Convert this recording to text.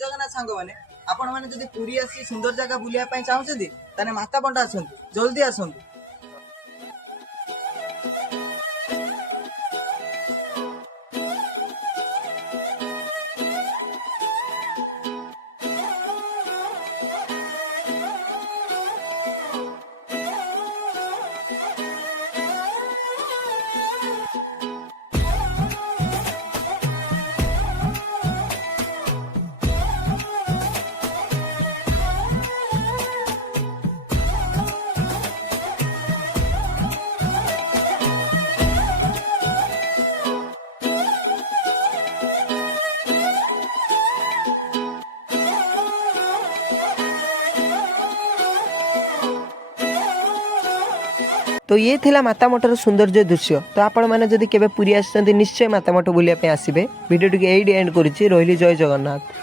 जगन्नाथ सांग मैंने आपण मैंने जब पुरी आसी सुंदर जगह बुलाया चाहते ताने माता पंडा आसतु जल्दी आसतु। तो ये थिला माता मठर सौंदर्य दृश्य। तो आपण मैंने जदि केबे पुरी आसछन्ती निश्चय माता मठ बुलिया पे आसीबे। वीडियो टिके एडी एंड करिछि। रहिली जय जगन्नाथ।